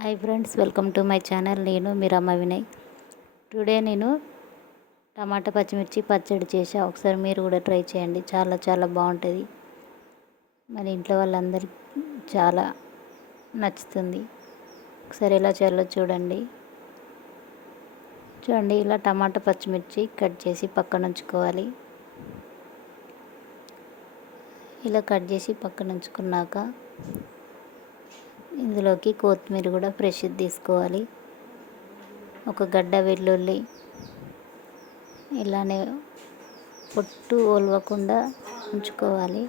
Hi friends, welcome to my channel. నేను మీ Rama Vinay. Today నేను టమాటా పచ్చిమిర్చి పచ్చడి చేసా. ఒకసారి మీరు కూడా ట్రై చేయండి. చాలా చాలా బాగుంటుంది. మన ఇంట్లో వాళ్ళందరికీ చాలా నచ్చుతుంది. ఒకసారి ఎలా చేయాలో చూడండి. ఇలా టమాటా పచ్చిమిర్చి కట్ చేసి పక్కన ఉంచుకోవాలి. ఇలా కట్ చేసి పక్కన ఉంచుకున్నాక ఇందులోకి కొత్తిమీర కూడా ఫ్రెష్ తీసుకోవాలి. ఒక గడ్డ వెల్లుల్లి ఇలానే పొట్టు ఒలవకుండా ఉంచుకోవాలి.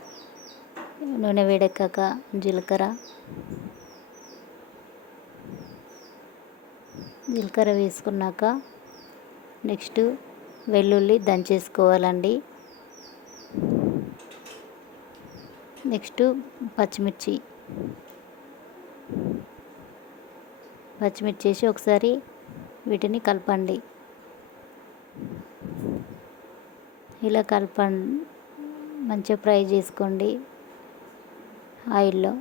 నూనె వేడెక్కాక జీలకర్ర వేసుకున్నాక నెక్స్ట్ వెల్లుల్లి దంచేసుకోవాలండి. నెక్స్ట్ పచ్చిమిర్చి వేసి ఒకసారి వీటిని కలపండి. ఇలా మంచిగా ఫ్రై చేసుకోండి ఆయిల్లో.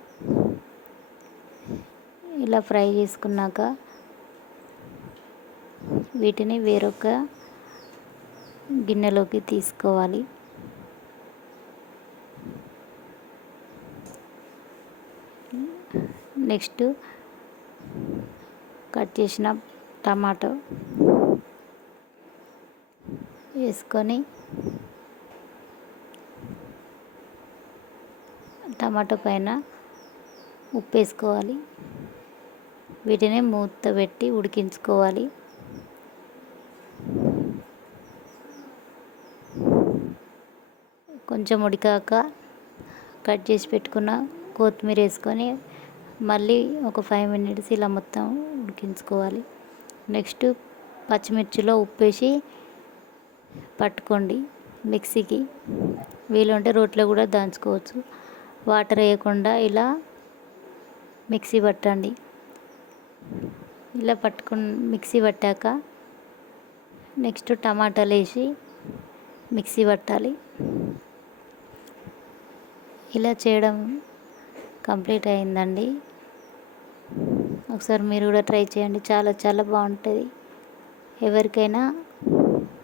ఇలా ఫ్రై చేసుకున్నాక వీటిని వేరొక గిన్నెలోకి తీసుకోవాలి. నెక్స్ట్ కట్ చేసిన టమాటో వేసుకొని టమాటో పైన ఉప్పు వేసుకోవాలి. వీటిని మూత పెట్టి ఉడికించుకోవాలి. కొంచెం ఉడికాక కట్ చేసి పెట్టుకున్న కొత్తిమీర వేసుకొని మళ్ళీ ఒక 5 మినిట్స్ ఇలా మొత్తం ఉడికించుకోవాలి. నెక్స్ట్ పచ్చిమిర్చిలో ఉప్పు వేసి పట్టుకోండి మిక్సీకి. వీలుంటే రోట్లో కూడా దంచుకోవచ్చు. వాటర్ వేయకుండా ఇలా మిక్సీ పట్టండి. ఇలా మిక్సీ పట్టాక నెక్స్ట్ టమాటాలు వేసి మిక్సీ పట్టాలి. ఇలా చేయడం కంప్లీట్ అయిందండి. ఒకసారి మీరు కూడా ట్రై చేయండి. చాలా చాలా బాగుంటుంది. ఎవరికైనా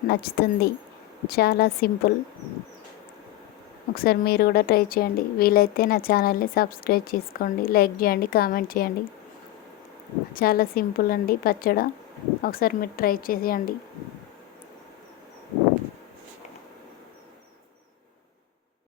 నచ్చుతుంది. చాలా సింపుల్. ఒకసారి మీరు కూడా ట్రై చేయండి. వీలైతే నా ఛానల్ని సబ్స్క్రైబ్ చేసుకోండి, లైక్ చేయండి, కామెంట్ చేయండి. చాలా సింపుల్ అండి పచ్చడి. ఒకసారి మీరు ట్రై చేయండి.